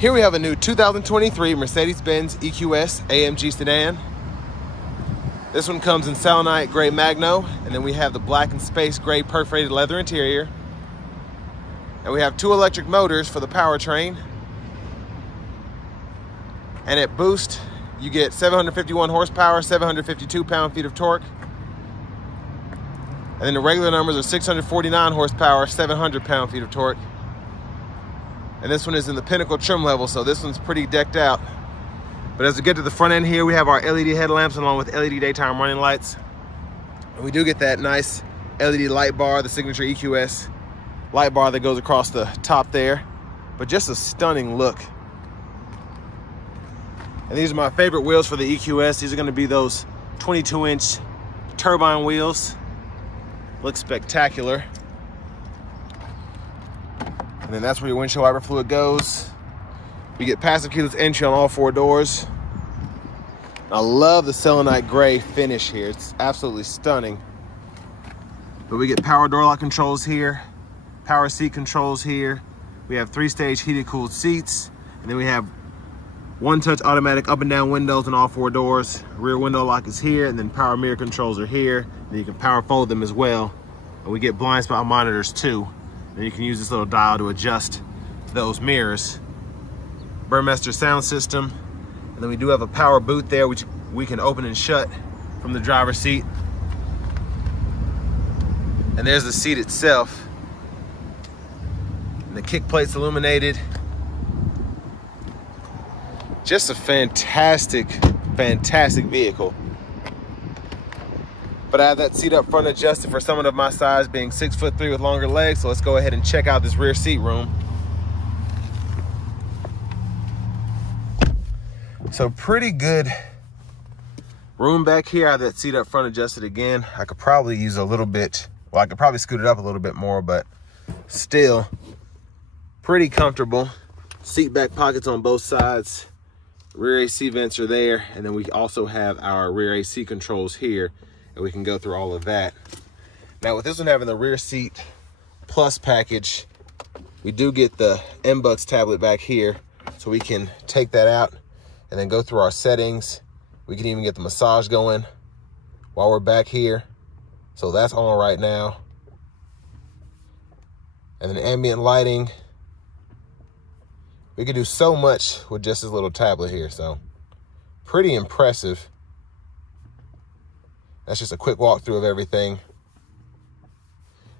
Here we have a new 2023 Mercedes-Benz EQS AMG sedan. This one comes in selenite gray magno, and then we have the black and space gray perforated leather interior. And we have 2 electric motors for the powertrain. And at boost, you get 751 horsepower, 752 pound-feet of torque. And then the regular numbers are 649 horsepower, 700 pound-feet of torque. And this one is in the pinnacle trim level, so this one's pretty decked out. But as we get to the front end here, we have our LED headlamps along with LED daytime running lights. And we do get that nice LED light bar, the signature EQS light bar that goes across the top there. But just a stunning look. And these are my favorite wheels for the EQS. These are gonna be those 22-inch turbine wheels. Looks spectacular. And then that's where your windshield wiper fluid goes. You get passive keyless entry on all 4 doors. I love the selenite gray finish here. It's absolutely stunning. But we get power door lock controls here, power seat controls here. We have 3-stage heated cooled seats. And then we have 1-touch automatic up and down windows on all 4 doors. Rear window lock is here, and then power mirror controls are here. And you can power fold them as well. And we get blind spot monitors too. And you can use this little dial to adjust those mirrors. Burmester sound system. And then we do have a power boot there, which we can open and shut from the driver's seat. And there's the seat itself. And the kick plate's illuminated. Just a fantastic, fantastic vehicle. But I have that seat up front adjusted for someone of my size, being 6'3" with longer legs. So let's go ahead and check out this rear seat room. So pretty good room back here. I have that seat up front adjusted again. I could probably use a little bit, well, I could probably scoot it up a little bit more, but still pretty comfortable. Seat back pockets on both sides. Rear AC vents are there. And then we also have our rear AC controls here. And we can go through all of that. Now with this one having the rear seat plus package, we do get the MBUX tablet back here. So we can take that out and then go through our settings. We can even get the massage going while we're back here. So that's on right now. And then ambient lighting. We can do so much with just this little tablet here. So pretty impressive. That's just a quick walkthrough of everything.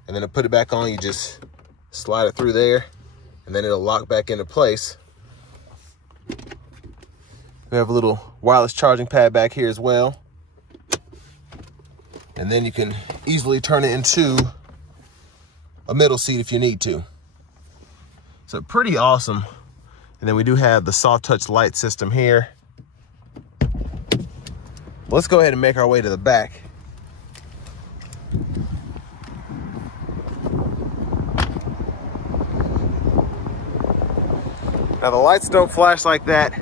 And then to put it back on, you just slide it through there and then it'll lock back into place. We have a little wireless charging pad back here as well. And then you can easily turn it into a middle seat if you need to. So pretty awesome. And then we do have the soft touch light system here. Let's go ahead and make our way to the back. Now the lights don't flash like that,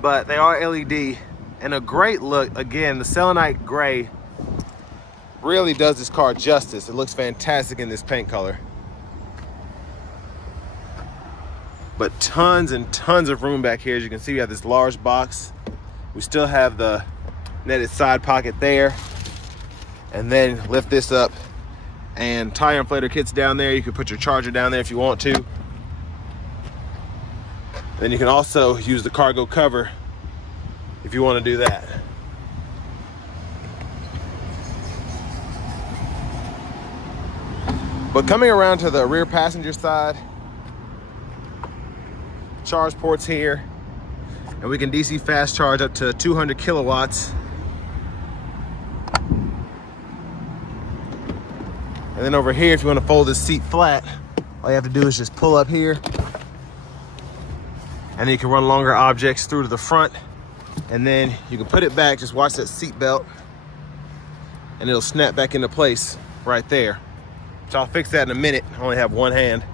but they are LED and a great look. Again, the selenite gray really does this car justice. It looks fantastic in this paint color. But tons and tons of room back here. As you can see, we have this large box. We still have the netted side pocket there. And then lift this up and tire inflator kit's down there. You can put your charger down there if you want to. Then you can also use the cargo cover if you want to do that. But coming around to the rear passenger side, charge ports here, and we can DC fast charge up to 200 kilowatts. And then over here, if you want to fold this seat flat, all you have to do is just pull up here, and then you can run longer objects through to the front, and then you can put it back. Just watch that seat belt, and it'll snap back into place right there. So I'll fix that in a minute. I only have one hand.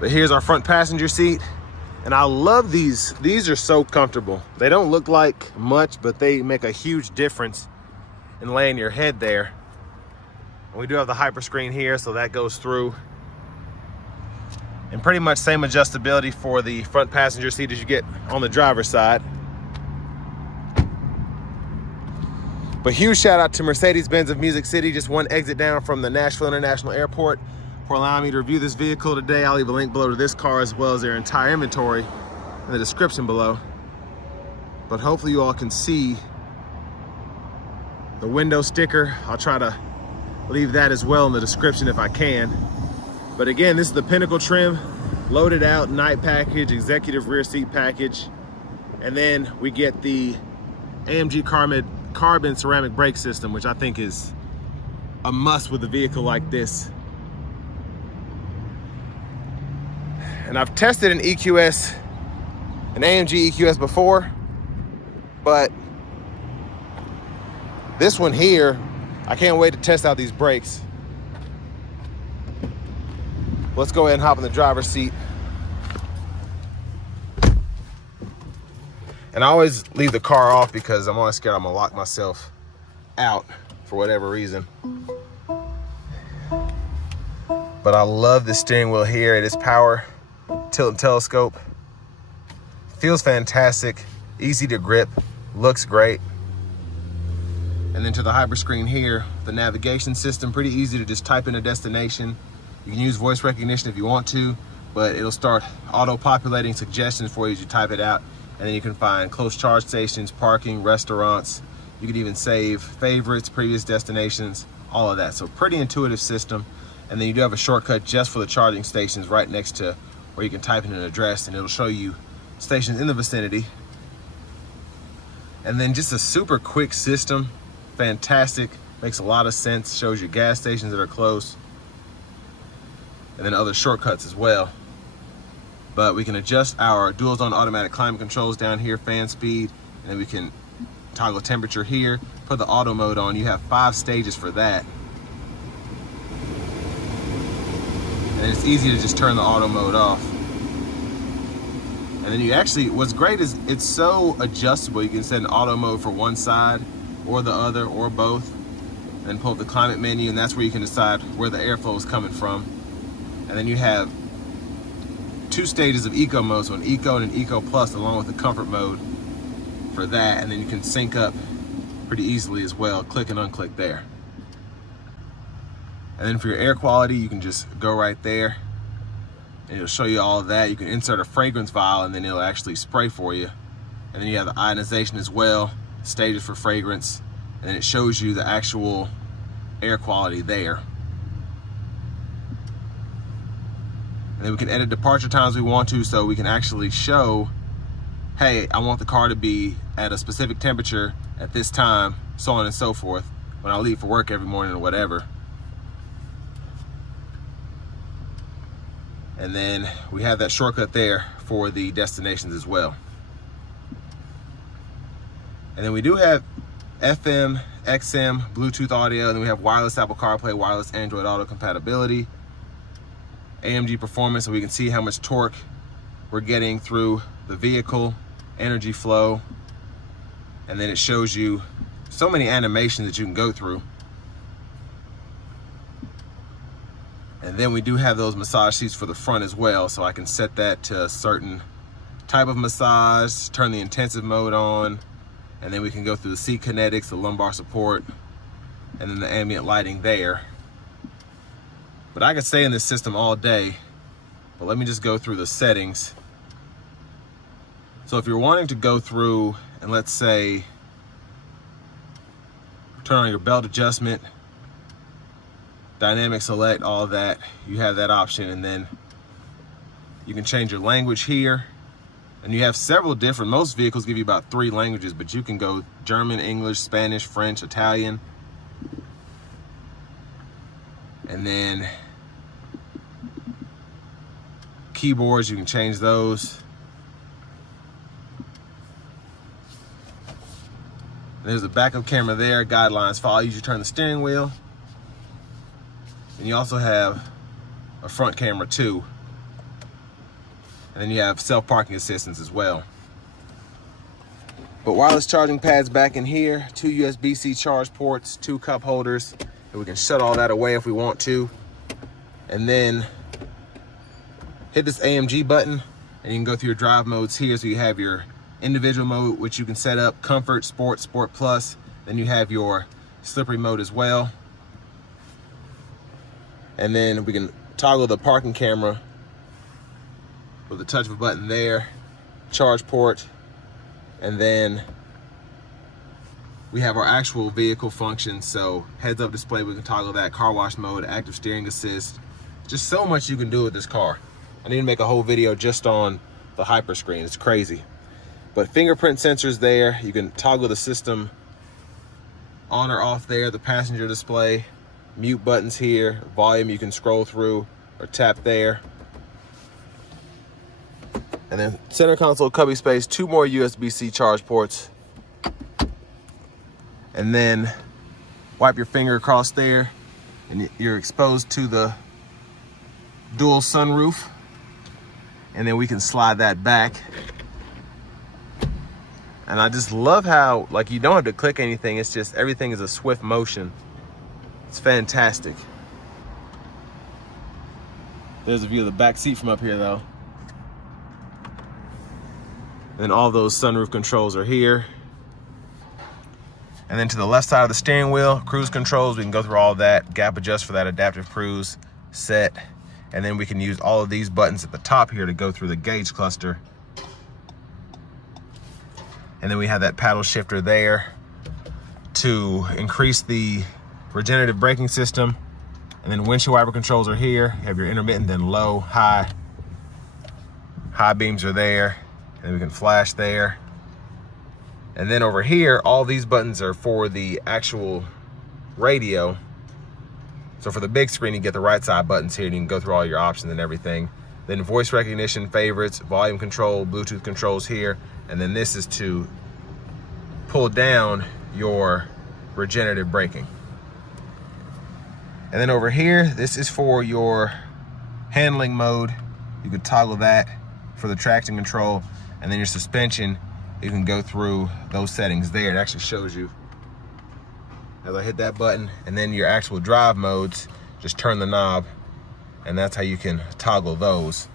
But here's our front passenger seat. And I love these. These are so comfortable. They don't look like much, but they make a huge difference in laying your head there. And we do have the hyper screen here, so that goes through. And pretty much same adjustability for the front passenger seat as you get on the driver's side. But huge shout out to Mercedes-Benz of Music City, just one exit down from the Nashville International Airport, for allowing me to review this vehicle today. I'll leave a link below to this car as well as their entire inventory in the description below. But hopefully you all can see the window sticker. I'll try to leave that as well in the description if I can. But again, this is the Pinnacle trim, loaded out night package, executive rear seat package. And then we get the AMG carbon ceramic brake system, which I think is a must with a vehicle like this. And I've tested an EQS, an AMG EQS before, but this one here, I can't wait to test out these brakes. Let's go ahead and hop in the driver's seat. And I always leave the car off because I'm always scared I'm gonna lock myself out for whatever reason. But I love the steering wheel here. It is power tilt and telescope. Feels fantastic, easy to grip, looks great. And then to the hyper screen here, the navigation system, pretty easy to just type in a destination. You can use voice recognition if you want to, but it'll start auto-populating suggestions for you as you type it out. And then you can find close charge stations, parking, restaurants. You can even save favorites, previous destinations, all of that. So pretty intuitive system. And then you do have a shortcut just for the charging stations right next to where you can type in an address and it'll show you stations in the vicinity. And then just a super quick system, fantastic, makes a lot of sense, shows you gas stations that are close, and then other shortcuts as well. But we can adjust our dual zone automatic climate controls down here, fan speed, and then we can toggle temperature here, put the auto mode on. You have 5 stages for that. And it's easy to just turn the auto mode off. And then you actually, what's great is it's so adjustable. You can set an auto mode for one side or the other or both, and then pull up the climate menu, and that's where you can decide where the airflow is coming from. And then you have 2 stages of eco mode, so an eco and an eco plus, along with the comfort mode for that. And then you can sync up pretty easily as well, click and unclick there. And then for your air quality, you can just go right there and it'll show you all of that. You can insert a fragrance vial and then it'll actually spray for you. And then you have the ionization as well, stages for fragrance, and then it shows you the actual air quality there. And then we can edit departure times we want to, so we can actually show, hey, I want the car to be at a specific temperature at this time, so on and so forth, when I leave for work every morning or whatever. And then we have that shortcut there for the destinations as well. And then we do have FM, XM, Bluetooth audio, and then we have wireless Apple CarPlay, wireless Android Auto compatibility. AMG performance, so we can see how much torque we're getting through the vehicle, energy flow, and then it shows you so many animations that you can go through. And then we do have those massage seats for the front as well, so I can set that to a certain type of massage, turn the intensive mode on, and then we can go through the seat kinetics, the lumbar support, and then the ambient lighting there. But I could stay in this system all day, but let me just go through the settings. So if you're wanting to go through and let's say turn on your belt adjustment, dynamic select, all of that, you have that option. And then you can change your language here, and you have several different, most vehicles give you about 3 languages, but you can go German, English, Spanish, French, Italian. And then keyboards, you can change those. There's a backup camera there, guidelines follow you to turn the steering wheel. And you also have a front camera too. And then you have self-parking assistance as well. But wireless charging pads back in here, 2 USB-C charge ports, 2 cup holders, And we can shut all that away if we want to. And then hit this AMG button and you can go through your drive modes here. So you have your individual mode, which you can set up comfort, sport, sport plus. Then you have your slippery mode as well. And then we can toggle the parking camera with the touch of a button there, charge port, and then we have our actual vehicle functions. So heads up display, we can toggle that, car wash mode, active steering assist. Just so much you can do with this car. I need to make a whole video just on the hyper screen, it's crazy. But fingerprint sensors there, you can toggle the system on or off there, the passenger display, mute buttons here, volume you can scroll through or tap there. And then center console cubby space, 2 more USB-C charge ports. And then wipe your finger across there and you're exposed to the dual sunroof. And then we can slide that back. And I just love how, like, you don't have to click anything. It's just, everything is a swift motion. It's fantastic. There's a view of the back seat from up here though. And all those sunroof controls are here. And then to the left side of the steering wheel, cruise controls, we can go through all of that, gap adjust for that adaptive cruise, set. And then we can use all of these buttons at the top here to go through the gauge cluster. And then we have that paddle shifter there to increase the regenerative braking system. And then windshield wiper controls are here. You have your intermittent, then low, high. High beams are there. And we can flash there. And then over here, all these buttons are for the actual radio. So for the big screen, you get the right side buttons here and you can go through all your options and everything. Then voice recognition, favorites, volume control, Bluetooth controls here. And then this is to pull down your regenerative braking. And then over here, this is for your handling mode. You can toggle that for the traction control. And then your suspension, you can go through those settings there. It actually shows you as I hit that button. And then your actual drive modes, just turn the knob and that's how you can toggle those.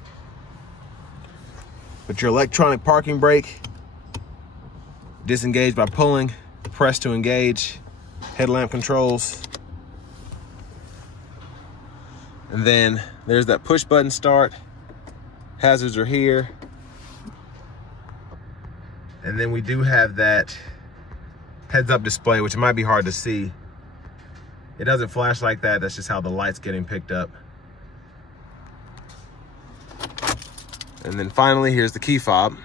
But your electronic parking brake, disengage by pulling, press to engage, headlamp controls. And then there's that push button start. Hazards are here. And then we do have that heads up display, which might be hard to see. It doesn't flash like that. That's just how the light's getting picked up. And then finally, here's the key fob.